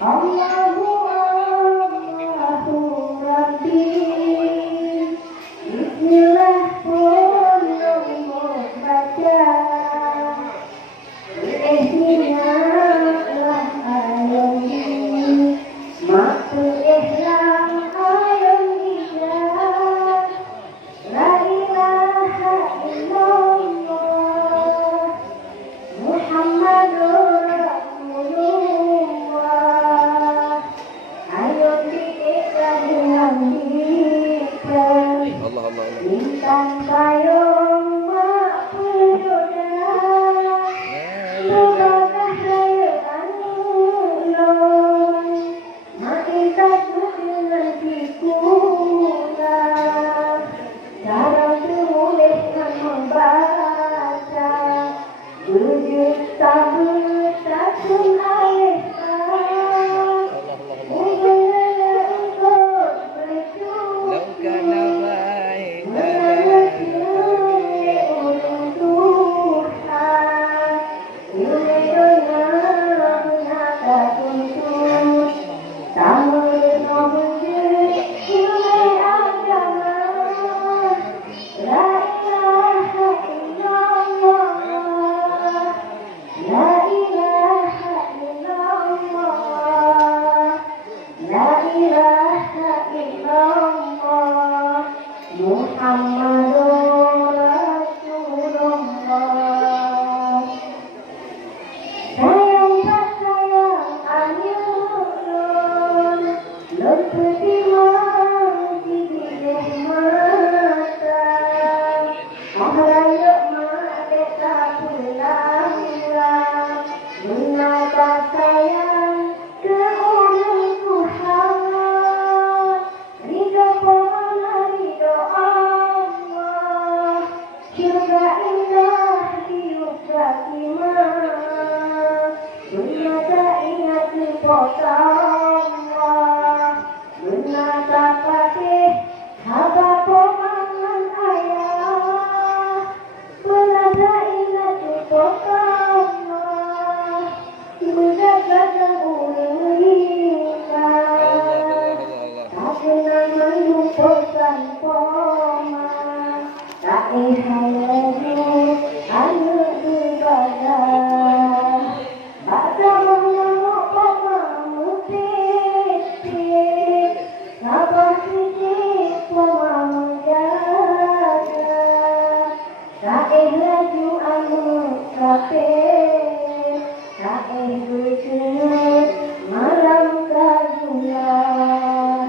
Allahu Allahu Rabbi. Bismillah pun nombor baca. Ikhlaslah ayam ini, maksud ikhlas ayam hijrah. La ilaha illallah Muhammadur Rasulullah. Ayo diikhlas dengan zikir. Allah Allah Allah. Bintang payung mak pejodah. Semoga raya anulon. Ma'ikat dengan dikulah. Cara semulih dan membaca. Berjuta bertakun alihkan. Mungkin untuk berjuta. Lau kana baik Muhammadur Rasulullah. Sayang tak sayang anyun, lepeti mati bideh mata. Mahraya mati tak pulang. Menata sayang ke orang Tuhan. Ridho pemana ridho Allah. Surga indah diuga kimah. Menata ingat lepota Allah. Menata patih haba pemangan ayah. Menata ingat lepota Allah. Menjaga ulikan. Tak kenal melupakan poma. Tak ihalamu anu ibadah. Baca mengamuk poma mutitik. Sabar titik poma menjaga. Tak ihlaju anu kafir. Tak ihlucut malam kajulah.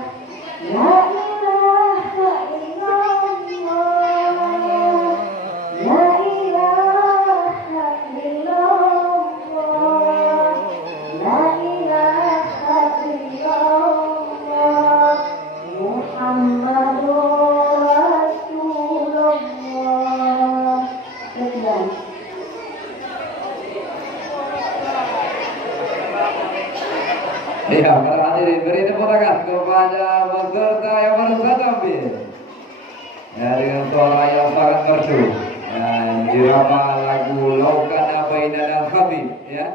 La ilaha illallah. La ilaha illallah. La ilaha illallah. Muhammadur Rasulullah. Sekian. Ya, para hadirin beri tepuk tangan kepada peserta yang baru saja tampil. Ya, dengan suara yang sangat merdu. Dan dirama lagu Laukana Bainal Habib, ya.